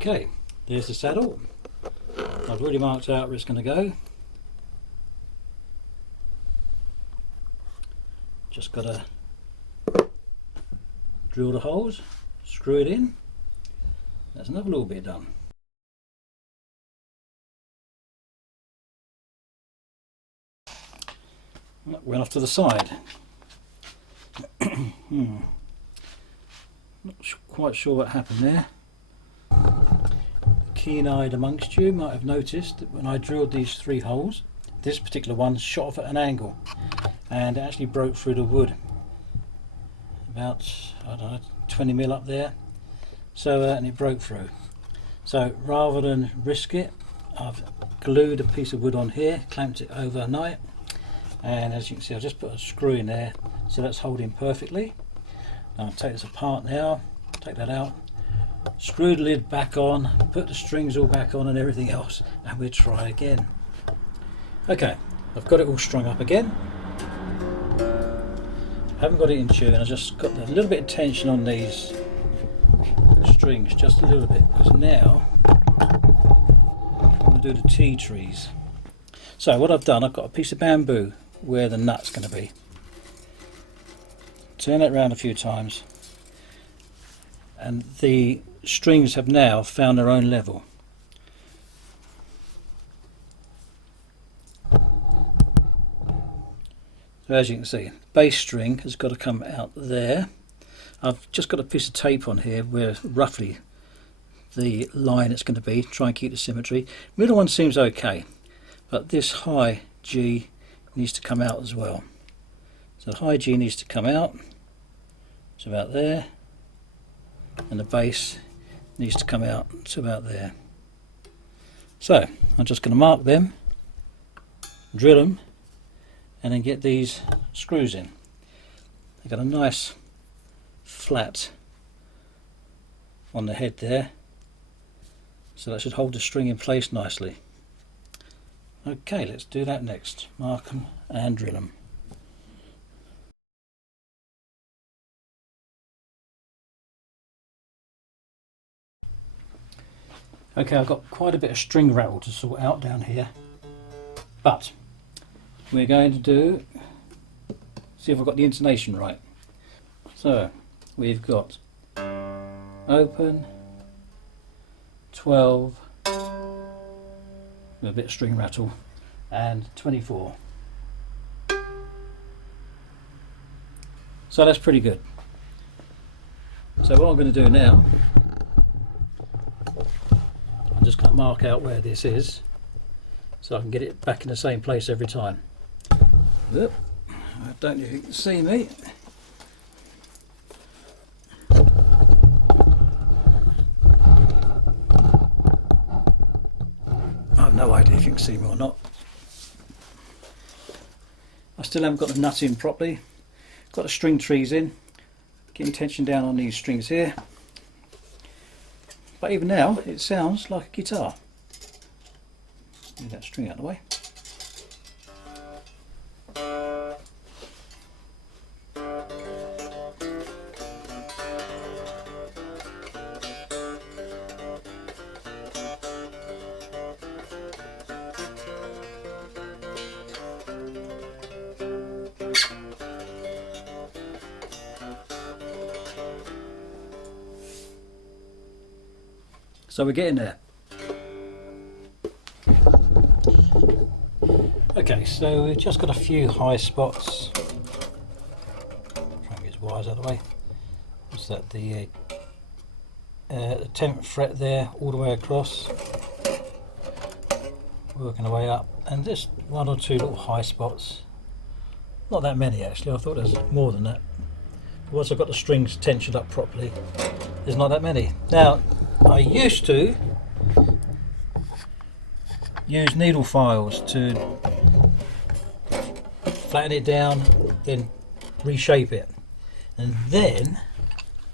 Okay, there's the saddle. I've already marked out where it's going to go. Just got to drill the holes, screw it in. That's another little bit done. That went off to the side. Not quite sure what happened there. Keen-eyed amongst you might have noticed that when I drilled these 3 holes, this particular one shot off at an angle and it actually broke through the wood about, I don't know, 20 mil up there. So and it broke through. So rather than risk it, I've glued a piece of wood on here, clamped it overnight, and as you can see I've just put a screw in there so that's holding perfectly. I'll take this apart now, take that out, screw the lid back on, put the strings all back on and everything else, and we'll try again. Okay, I've got it all strung up again. I haven't got it in tune, I've just got a little bit of tension on these strings, just a little bit, because now I'm going to do the tea trees. So what I've done, I've got a piece of bamboo where the nut's going to be. Turn it around a few times, and the strings have now found their own level. So as you can see, the base string has got to come out there. I've just got a piece of tape on here where roughly the line it's going to be, try and keep the symmetry. Middle one seems okay, but this high G needs to come out as well. So the high G needs to come out, it's about there, and the bass needs to come out to about there. So I'm just going to mark them, drill them, and then get these screws in. They've got a nice flat on the head there, so that should hold the string in place nicely. Okay, let's do that next. Mark them and drill them. Okay, I've got quite a bit of string rattle to sort out down here, but we're going to see if I've got the intonation right. So we've got open, 12, with a bit of string rattle, and 24. So that's pretty good. So what I'm going to do now, I'm just going to mark out where this is so I can get it back in the same place every time. Oop, I don't know if you can see me. I have no idea if you can see me or not. I still haven't got the nut in properly. Got the string trees in. Getting tension down on these strings here. But even now, it sounds like a guitar. Move that string out of the way. So we're getting there. Okay, so we've just got a few high spots. Try and get his wires out of the way. What's that? The 10th fret there, all the way across. Working our way up, and just 1 or 2 little high spots. Not that many actually. I thought there's more than that. But once I've got the strings tensioned up properly, there's not that many. Now, I used to use needle files to flatten it down, then reshape it, and then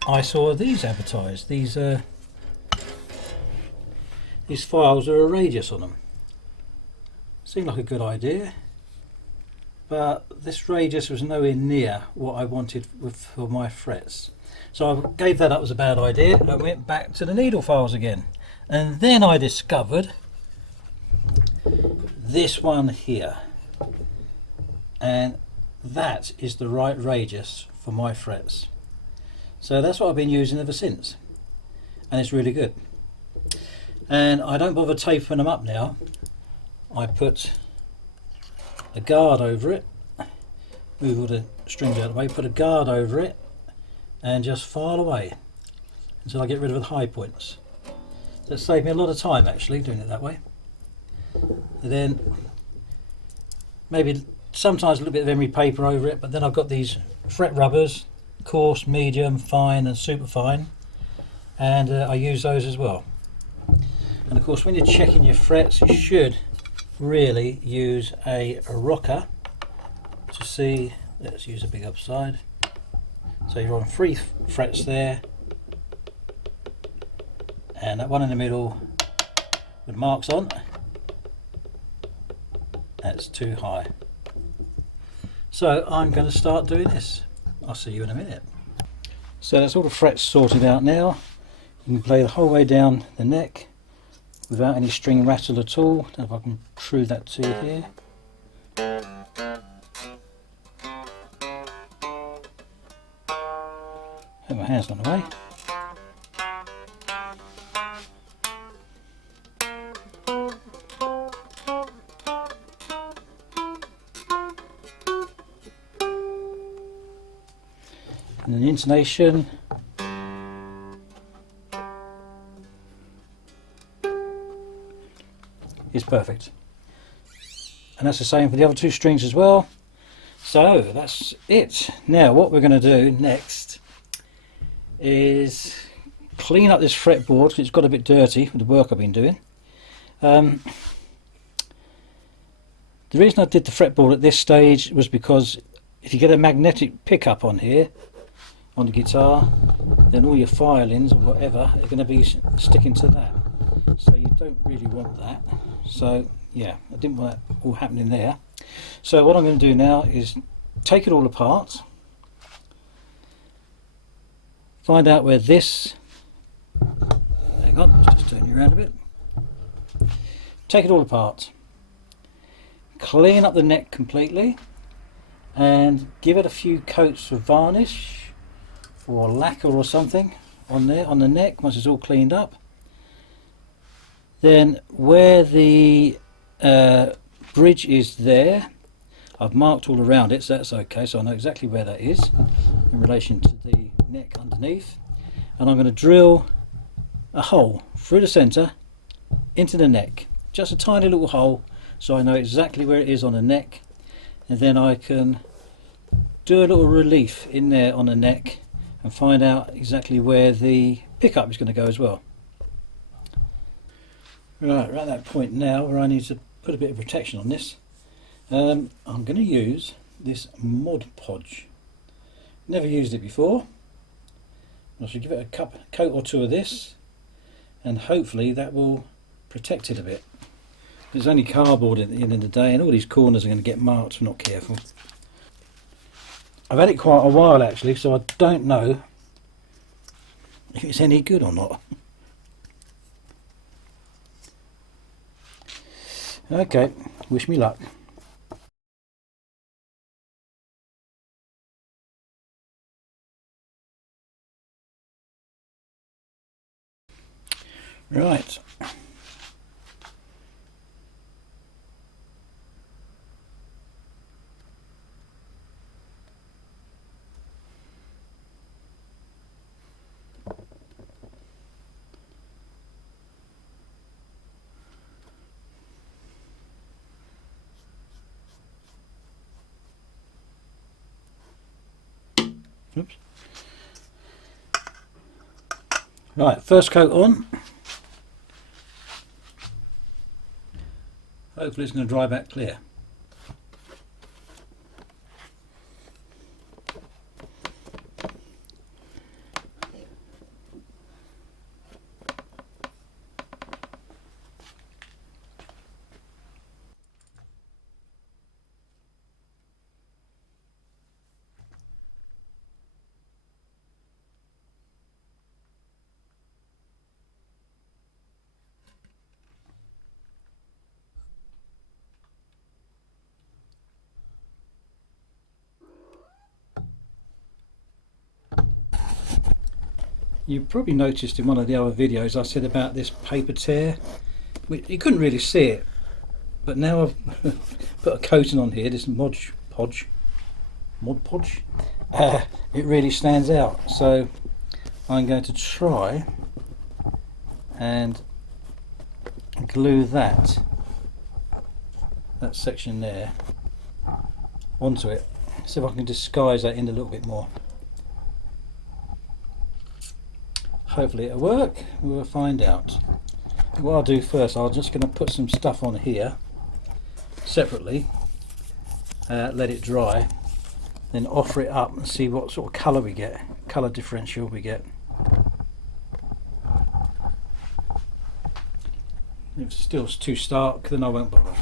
I saw these advertised. These files are a radius on them. Seemed like a good idea, but this radius was nowhere near what I wanted for my frets. So I gave that up as a bad idea and went back to the needle files again. And then I discovered this one here, and that is the right radius for my frets. So that's what I've been using ever since, and it's really good. And I don't bother taping them up now. I put a guard over it, move all the strings out of the way, put a guard over it, and just file away until I get rid of the high points. That saved me a lot of time actually doing it that way. And then maybe sometimes a little bit of emery paper over it, but then I've got these fret rubbers, coarse, medium, fine and super fine, and I use those as well. And of course when you're checking your frets, you should really use a rocker to see. Let's use a big upside. So you're on 3 frets there, and that one in the middle with marks on, that's too high. So I'm going to start doing this. I'll see you in a minute. So that's all the frets sorted out now. You can play the whole way down the neck without any string rattle at all. Don't know if I can prove that to you here. Have my hands on the way. And then the intonation is perfect. And that's the same for the other 2 strings as well. So that's it. Now what we're going to do next is clean up this fretboard because it's got a bit dirty with the work I've been doing. The reason I did the fretboard at this stage was because if you get a magnetic pickup on here on the guitar, then all your filings or whatever are going to be sticking to that, so you don't really want that. So yeah, I didn't want that all happening there. So what I'm going to do now is take it all apart, find out where this, hang on, let's just turn you around a bit, take it all apart, clean up the neck completely and give it a few coats of varnish or lacquer or something on there on the neck once it's all cleaned up. Then where the bridge is there, I've marked all around it, so that's okay, so I know exactly where that is in relation to the neck underneath. And I'm going to drill a hole through the centre into the neck, just a tiny little hole, so I know exactly where it is on the neck, and then I can do a little relief in there on the neck and find out exactly where the pickup is going to go as well. Right, we're at that point now where I need to put a bit of protection on this. I'm going to use this Mod Podge. Never used it before. I should give it a coat or 2 of this, and hopefully that will protect it a bit. There's only cardboard at the end of the day, and all these corners are going to get marked if we're not careful. I've had it quite a while actually, so I don't know if it's any good or not. Okay, wish me luck. Right. Oops. Right, first coat on. Hopefully it's going to dry back clear. You probably noticed in one of the other videos I said about this paper tear. You couldn't really see it, but now I've put a coating on here, this Mod Podge, it really stands out. So I'm going to try and glue that section there onto it. See if I can disguise that in a little bit more. Hopefully it'll work. We'll find out. What I'll do first, I'm just going to put some stuff on here separately, let it dry, then offer it up and see what sort of colour we get, colour differential we get. If it's still too stark, then I won't bother.